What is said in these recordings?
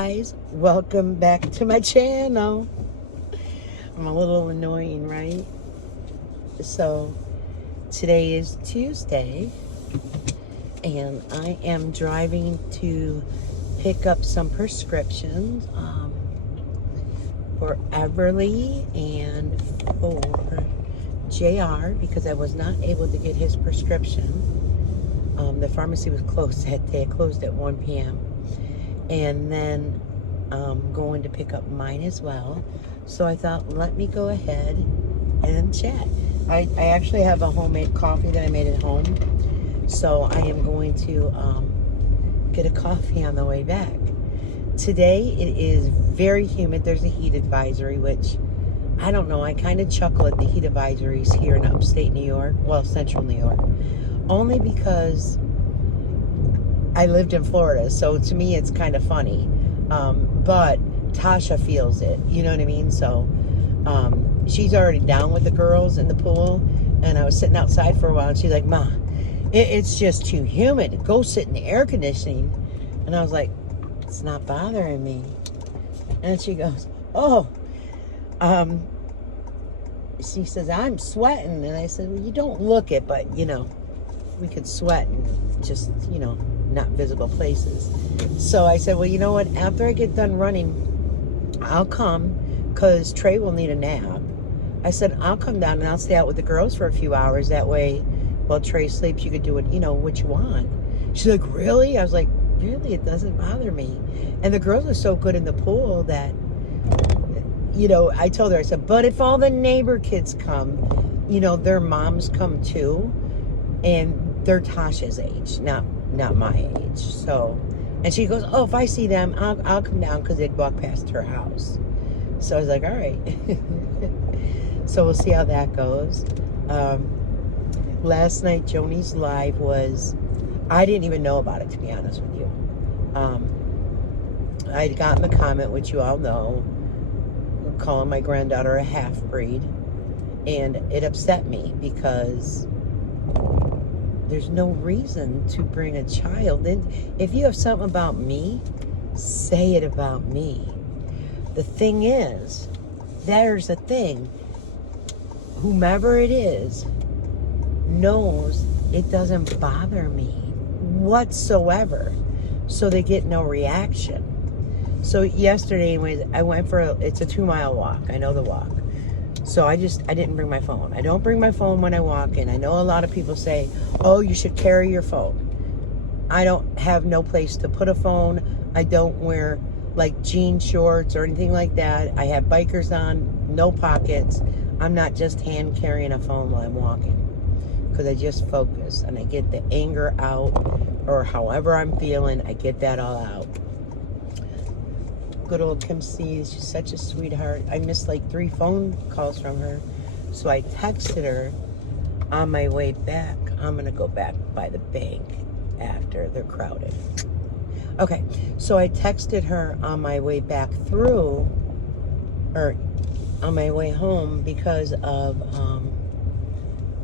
guys, welcome back to my channel. I'm a little annoying, right? So today is Tuesday and I am driving to pick up some prescriptions for Everly and for JR because I was not able to get his prescription. The pharmacy was closed that day. It closed at 1 p.m. And then going to pick up mine as well. So I thought, let me go ahead and chat. I actually have a homemade coffee that I made at home. So I am going to get a coffee on the way back. Today it is very humid. There's a heat advisory, which I don't know. I kind of chuckle at the heat advisories here in upstate New York. Well, central New York. Only because I lived in Florida, so to me it's kind of funny. But Tasha feels it, you know what I mean? So she's already down with the girls in the pool, and I was sitting outside for a while, and she's like, Ma, it's just too humid. Go sit in the air conditioning. And I was like, it's not bothering me. And she goes, oh, she says, I'm sweating. And I said, well, you don't look it, but, you know, we could sweat and just, you know, not visible places. So I said, well, you know what? After I get done running, I'll come because Trey will need a nap. I said, I'll come down and I'll stay out with the girls for a few hours. That way, while Trey sleeps, you could do what, you know, what you want. She's like, really? I was like, really? It doesn't bother me. And the girls are so good in the pool that, you know, I told her, I said, but if all the neighbor kids come, you know, their moms come too, and they're Tasha's age, not my age. So, and she goes, oh, if I see them, I'll come down, because they'd walk past her house. So I was like, all right. So we'll see how that goes. Last night, Joni's live was, I didn't even know about it, to be honest with you. I'd gotten a comment, which you all know, calling my granddaughter a half-breed. And it upset me because there's no reason to bring a child in. If you have something about me, say it about me. The thing is, there's a thing. Whomever it is knows it doesn't bother me whatsoever. So they get no reaction. So yesterday, anyways, I went for it's a 2-mile walk. I know the walk. So I didn't bring my phone. I don't bring my phone when I walk in. I know a lot of people say, oh, you should carry your phone. I don't have no place to put a phone. I don't wear like jean shorts or anything like that. I have bikers on, no pockets. I'm not just hand carrying a phone while I'm walking, because I just focus and I get the anger out, or however I'm feeling, I get that all out. Good old Kim C, she's such a sweetheart. I missed like 3 phone calls from her. So I texted her on my way back. I'm gonna go back by the bank after they're crowded. Okay, so I texted her on my way back through, or on my way home, because of,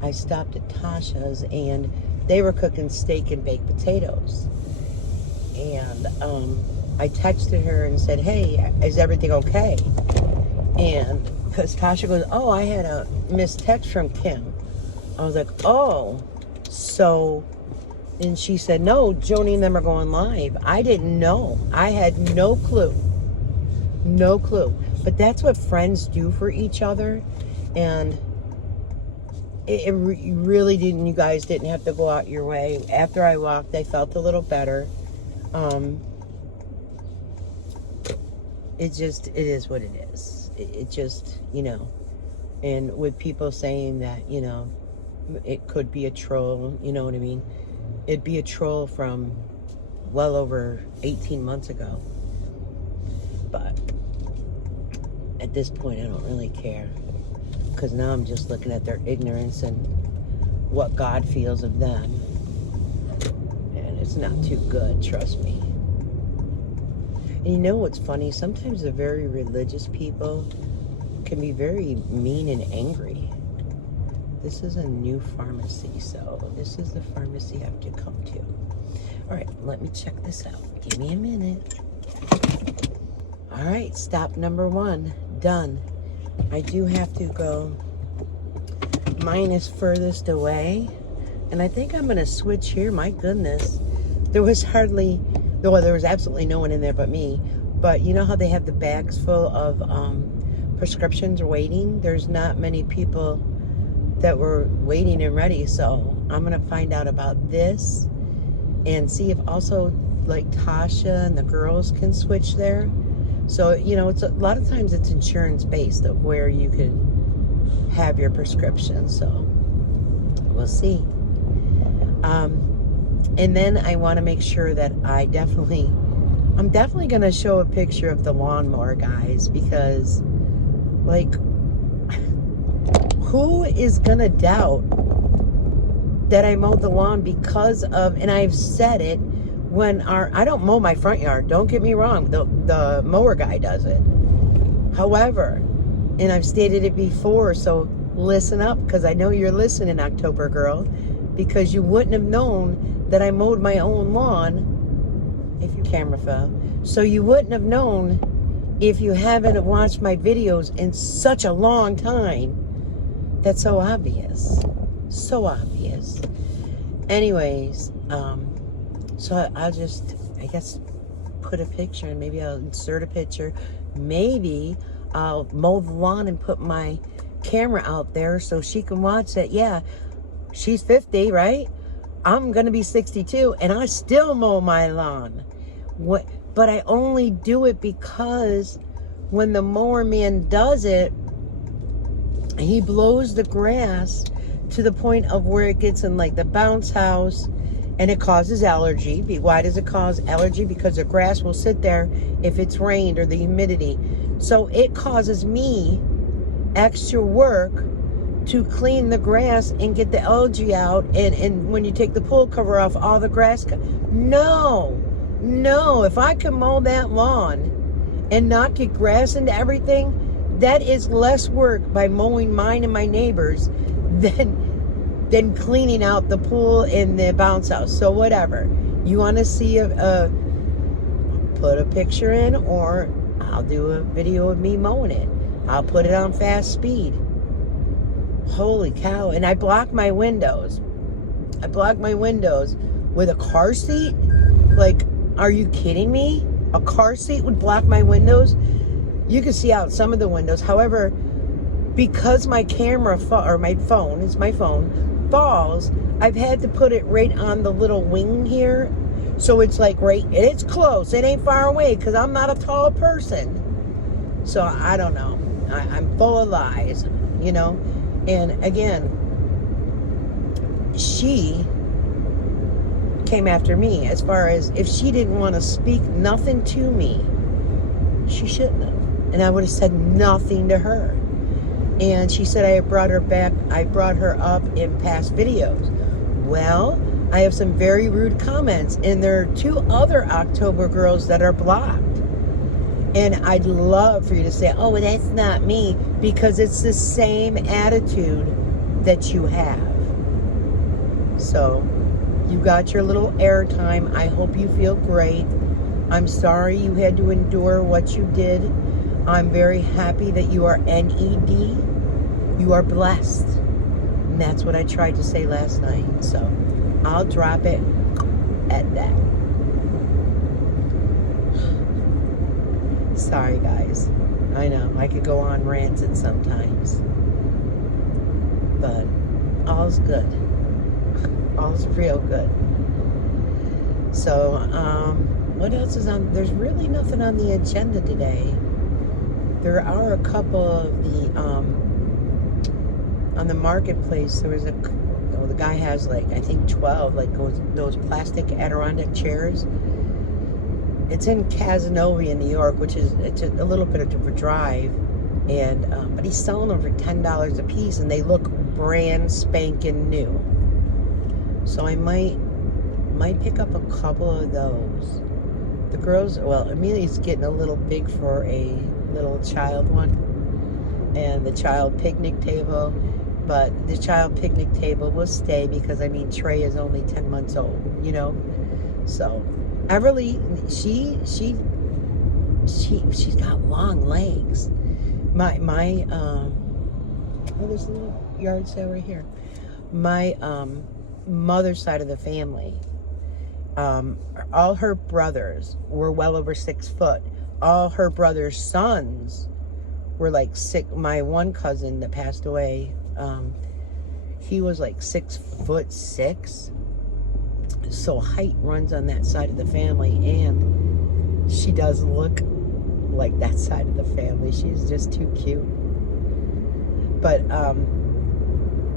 I stopped at Tasha's and they were cooking steak and baked potatoes. And, I texted her and said, hey, is everything okay? And because Tasha goes, oh, I had a missed text from Kim. I was like, oh. So, and she said, no, Joni and them are going live. I didn't know. I had no clue. No clue. But that's what friends do for each other. And it really didn't, you guys didn't have to go out your way. After I walked, I felt a little better. It is what it is. It just, you know, and with people saying that, you know, it could be a troll, you know what I mean? It'd be a troll from well over 18 months ago. But at this point, I don't really care, because now I'm just looking at their ignorance and what God feels of them. And it's not too good, trust me. And you know what's funny? Sometimes the very religious people can be very mean and angry. This is a new pharmacy, so this is the pharmacy I have to come to. All right, let me check this out. Give me a minute. All right, stop number 1 done. I do have to go. Mine is furthest away, and I think I'm gonna switch here. My goodness, there was absolutely no one in there but me. But you know how they have the bags full of prescriptions waiting? There's not many people that were waiting and ready, so I'm gonna find out about this and see if also like Tasha and the girls can switch there. So it's a lot of times it's insurance based of where you can have your prescription, so we'll see. And then I want to make sure that I'm definitely going to show a picture of the lawnmower, guys, because like, who is going to doubt that I mowed the lawn because of, and I've said it, I don't mow my front yard, don't get me wrong, the mower guy does it. However, and I've stated it before, so listen up, because I know you're listening, October girl, because you wouldn't have known that I mowed my own lawn if your camera fell. So you wouldn't have known if you haven't watched my videos in such a long time. That's so obvious. So obvious. Anyways, so I'll just, I guess, put a picture, and maybe I'll insert a picture. Maybe I'll mow the lawn and put my camera out there so she can watch it. Yeah, she's 50, right? I'm going to be 62, and I still mow my lawn. But I only do it because when the mower man does it, he blows the grass to the point of where it gets in like the bounce house, and it causes allergy. Why does it cause allergy? Because the grass will sit there if it's rained or the humidity. So it causes me extra work to clean the grass and get the algae out. And when you take the pool cover off, all the grass. No. If I can mow that lawn and not get grass into everything, that is less work by mowing mine and my neighbors than cleaning out the pool and the bounce house. So whatever. You want to see put a picture in, or I'll do a video of me mowing it. I'll put it on fast speed. Holy cow. And I block my windows. With a car seat? Like, are you kidding me? A car seat would block my windows? You can see out some of the windows. However, because my camera my phone falls, I've had to put it right on the little wing here. So it's like it's close. It ain't far away because I'm not a tall person. So I don't know. I'm full of lies, And again, she came after me as far as if she didn't want to speak nothing to me, she shouldn't have. And I would have said nothing to her. And she said I brought her up in past videos. Well, I have some very rude comments, and there are 2 other October girls that are blocked. And I'd love for you to say, oh, that's not me, because it's the same attitude that you have. So, you got your little airtime. I hope you feel great. I'm sorry you had to endure what you did. I'm very happy that you are NED. You are blessed. And that's what I tried to say last night. So, I'll drop it at that. Sorry, guys. I know, I could go on ranting sometimes. But all's good. All's real good. So, what else is on? There's really nothing on the agenda today. There are a couple of the, on the marketplace, there was the guy has I think 12, those plastic Adirondack chairs. It's in Casanova in New York, which is, it's a little bit of a drive. And, but he's selling them for $10 a piece, and they look brand spanking new. So I might pick up a couple of those. The girls, well, Amelia's getting a little big for a little child one, and the child picnic table. But the child picnic table will stay because Trey is only 10 months old, So Everly, she she's got long legs. There's a little yard sale right here. My mother's side of the family, all her brothers were well over 6 foot. All her brother's sons were like 6. My one cousin that passed away, he was like 6'6". So height runs on that side of the family, and she does look like that side of the family. She's just too cute. But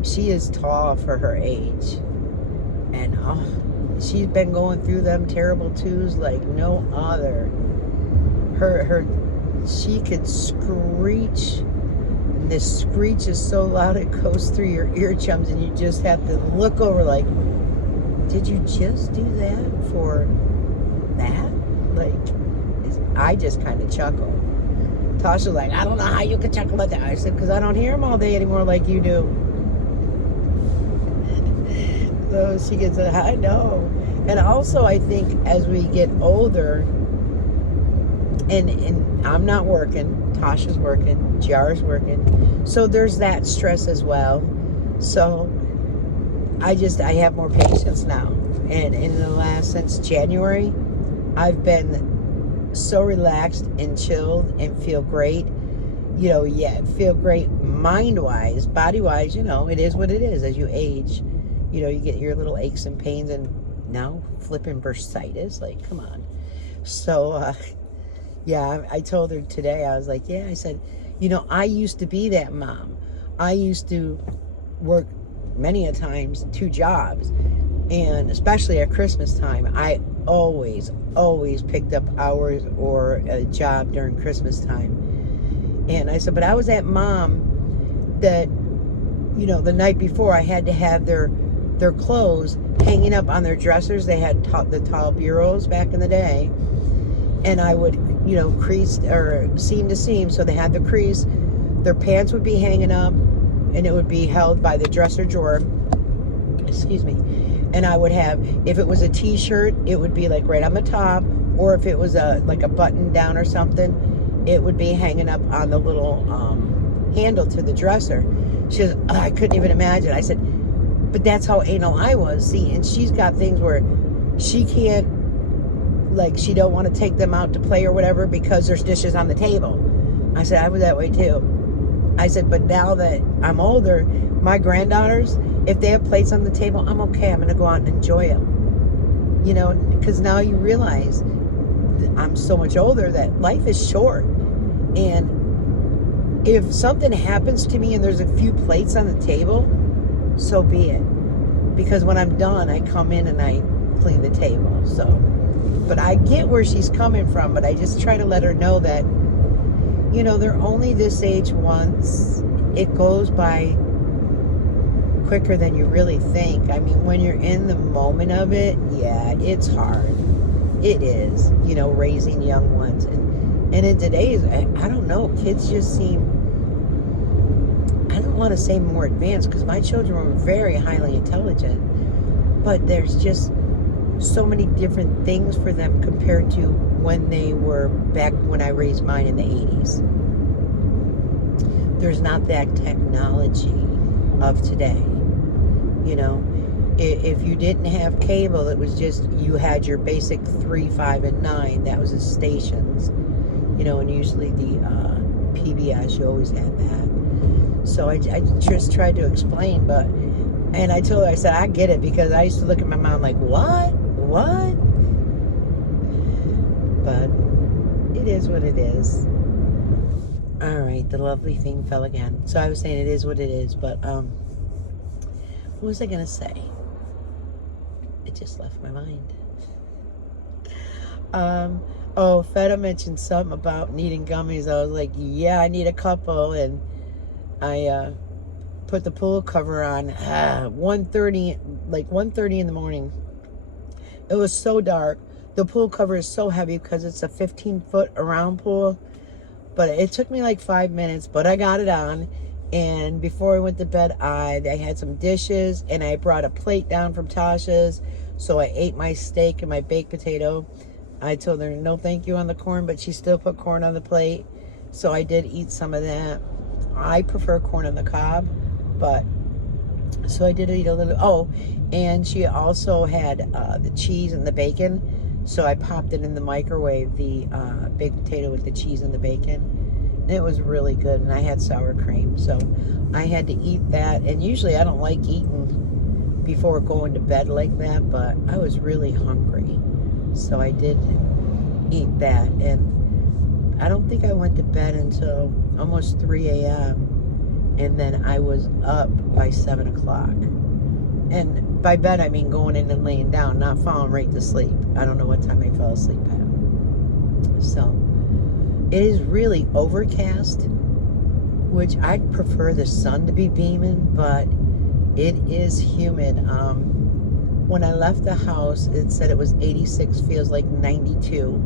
she is tall for her age, and she's been going through them terrible twos like no other. She could screech, and this screech is so loud it goes through your ear chums, and you just have to look over like, did you just do that for that? Like, I just kind of chuckle. Tasha's like, I don't know how you could chuckle at that. I said, because I don't hear them all day anymore like you do. So she gets a, I know. And also, I think as we get older, and I'm not working, Tasha's working, JR's working, so there's that stress as well. So I have more patience now. And in the last, since January, I've been so relaxed and chilled and feel great. Feel great mind-wise, body-wise. It is what it is. As you age, you get your little aches and pains, and now flipping bursitis. Like, come on. So, I told her today, I was like, I said, I used to be that mom. I used to work many a times 2 jobs, and especially at Christmas time, I always picked up hours or a job during Christmas time. And I said, but I was that mom that, the night before I had to have their clothes hanging up on their dressers. They had the tall bureaus back in the day, and I would, crease or seam to seam, so they had the crease. Their pants would be hanging up, and it would be held by the dresser drawer. Excuse me. And I would have, if it was a t-shirt, it would be like right on the top, or if it was like a button down or something, it would be hanging up on the little handle to the dresser. She says, I couldn't even imagine. I said, but that's how anal I was. See, and she's got things where she can't, like, she don't want to take them out to play or whatever because there's dishes on the table. I said, I was that way too. I said, but now that I'm older, my granddaughters, if they have plates on the table, I'm okay. I'm going to go out and enjoy them. Because now you realize I'm so much older that life is short. And if something happens to me and there's a few plates on the table, so be it. Because when I'm done, I come in and I clean the table. So, but I get where she's coming from, but I just try to let her know that, they're only this age once. It goes by quicker than you really think. I mean, when you're in the moment of it, it's hard. It is, raising young ones. And in today's, I don't know, kids just seem, I don't want to say more advanced, because my children were very highly intelligent, but there's just so many different things for them compared to when they were back when I raised mine in the 80s. There's not that technology of today. If you didn't have cable, it was just, you had your basic 3, 5, and 9. That was the stations, and usually the PBS, you always had that. So I just tried to explain, and I told her, I said, I get it, because I used to look at my mom like, what? But it is what it is. All right, the lovely thing fell again. So I was saying it is what it is, but what was I going to say? It just left my mind. Feta mentioned something about needing gummies. I was like, yeah, I need a couple. And I put the pool cover on 1:30 in the morning. It was so dark. The pool cover is so heavy because it's a 15-foot around pool. But it took me like 5 minutes, but I got it on. And before I went to bed, I had some dishes, and I brought a plate down from Tasha's. So I ate my steak and my baked potato. I told her no thank you on the corn, but she still put corn on the plate. So I did eat some of that. I prefer corn on the cob, but so I did eat a little. Oh, and she also had the cheese and the bacon. So I popped it in the microwave, the baked potato with the cheese and the bacon. And it was really good. And I had sour cream. So I had to eat that. And usually I don't like eating before going to bed like that, but I was really hungry. So I did eat that. And I don't think I went to bed until almost 3 a.m. And then I was up by 7 o'clock. And by bed, I mean going in and laying down, not falling right to sleep. I don't know what time I fell asleep at. So, it is really overcast, which I'd prefer the sun to be beaming, but it is humid. When I left the house, it said it was 86, feels like 92.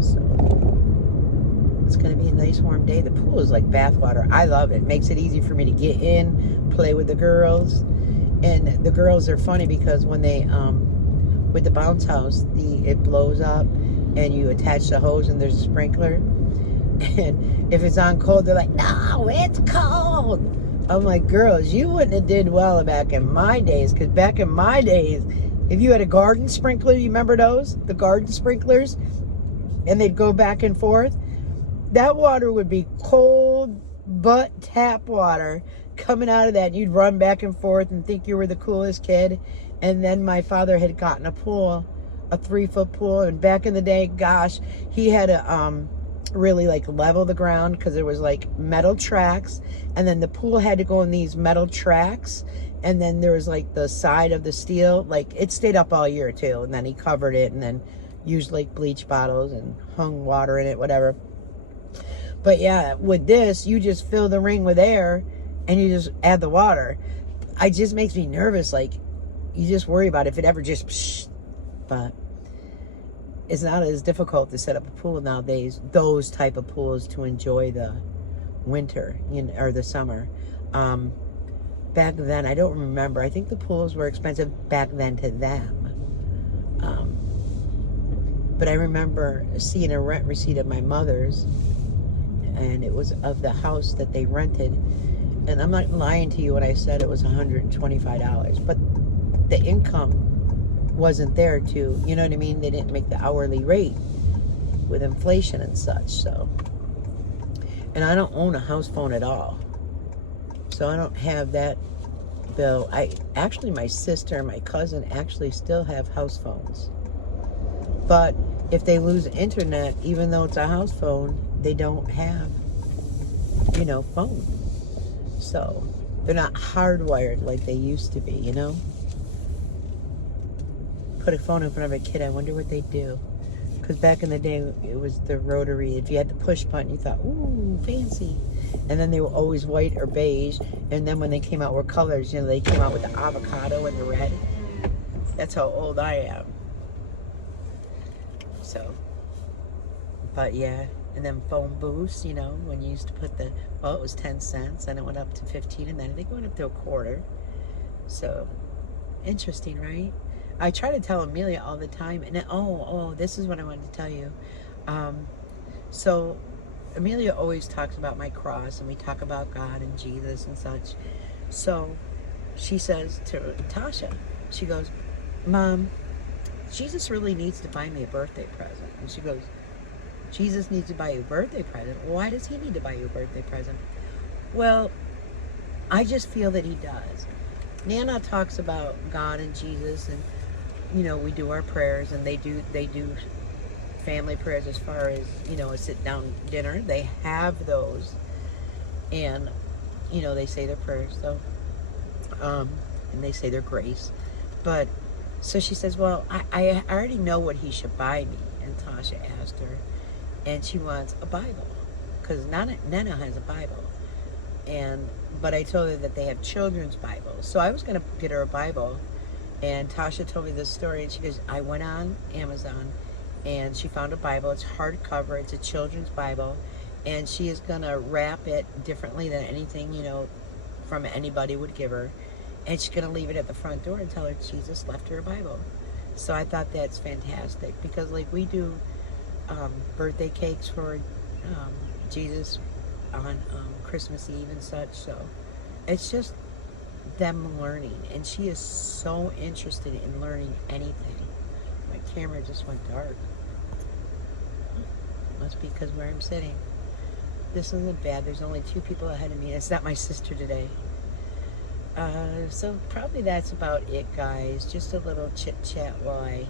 So, it's going to be a nice warm day. The pool is like bathwater. I love it. Makes it easy for me to get in, play with the girls. And the girls are funny because when they, with the bounce house, it blows up and you attach the hose and there's a sprinkler. And if it's on cold, they're like, no, it's cold. I'm like, girls, you wouldn't have did well back in my days. Because back in my days, if you had a garden sprinkler, you remember those? The garden sprinklers? And they'd go back and forth. That water would be cold butt tap water coming out of that. You'd run back and forth and think you were the coolest kid. And then my father had gotten a pool, a 3-foot pool. And back in the day, gosh, he had to really like level the ground because there was like metal tracks. And then the pool had to go in these metal tracks. And then there was like the side of the steel. Like it stayed up all year too. And then he covered it and then used like bleach bottles and hung water in it, whatever. But yeah, with this, you just fill the ring with air and you just add the water. It just makes me nervous. Like, you just worry about if it ever just psh. But it's not as difficult to set up a pool nowadays, those type of pools, to enjoy the winter, or the summer. Back then, I don't remember. I think the pools were expensive back then to them. But I remember seeing a rent receipt of my mother's, and it was of the house that they rented. And I'm not lying to you when I said it was $125. But the income wasn't there to, you know what I mean? They didn't make the hourly rate with inflation and such. So, and I don't own a house phone at all. So I don't have that bill. Actually, my sister and my cousin actually still have house phones. But if they lose internet, even though it's a house phone, they don't have, phone. So they're not hardwired like they used to be, Put a phone in front of a kid, I wonder what they'd do. Because back in the day, it was the rotary. If you had the push button, you thought, ooh, fancy. And then they were always white or beige. And then when they came out with colors, they came out with the avocado and the red. That's how old I am. So, but yeah. And then phone booths, when you used to put it was 10 cents, and it went up to 15, and then I think it went up to a quarter. So, interesting, right? I try to tell Amelia all the time, and this is what I wanted to tell you. So, Amelia always talks about my cross, and we talk about God and Jesus and such. So, she says to Tasha, she goes, Mom, Jesus really needs to buy me a birthday present. And she goes, Jesus needs to buy you a birthday present? Why does he need to buy you a birthday present? Well, I just feel that he does. Nana talks about God and Jesus, and we do our prayers, and they do family prayers as far as a sit down dinner. They have those, and they say their prayers, so and they say their grace. But so she says, well, I already know what he should buy me. And Tasha asked her, and she wants a Bible, because Nana has a Bible. But I told her that they have children's Bibles. So I was going to get her a Bible. And Tasha told me this story. And she goes, I went on Amazon and she found a Bible. It's hardcover. It's a children's Bible. And she is going to wrap it differently than anything, from anybody would give her. And she's going to leave it at the front door and tell her Jesus left her a Bible. So I thought that's fantastic because like we do birthday cakes for Jesus on Christmas Eve and such. So it's just them learning, and she is so interested in learning anything. My camera just went dark. Must be because where I'm sitting. This isn't bad. There's only 2 people ahead of me. It's not my sister today. So probably that's about it, guys. Just a little chit chat while I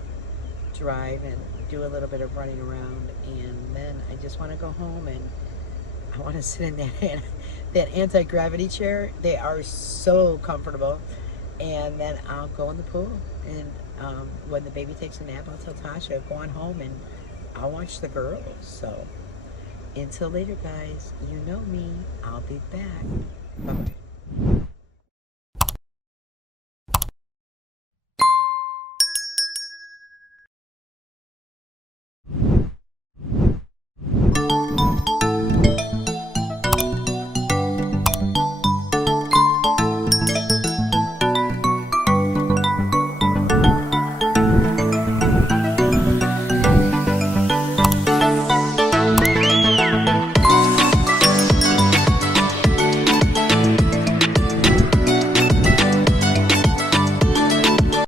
drive and do a little bit of running around, and then I just want to go home and I want to sit in that anti-gravity chair. They are so comfortable, and then I'll go in the pool, and when the baby takes a nap, I'll tell Tasha, go on home and I'll watch the girls. So until later, guys, you know me, I'll be back. Bye.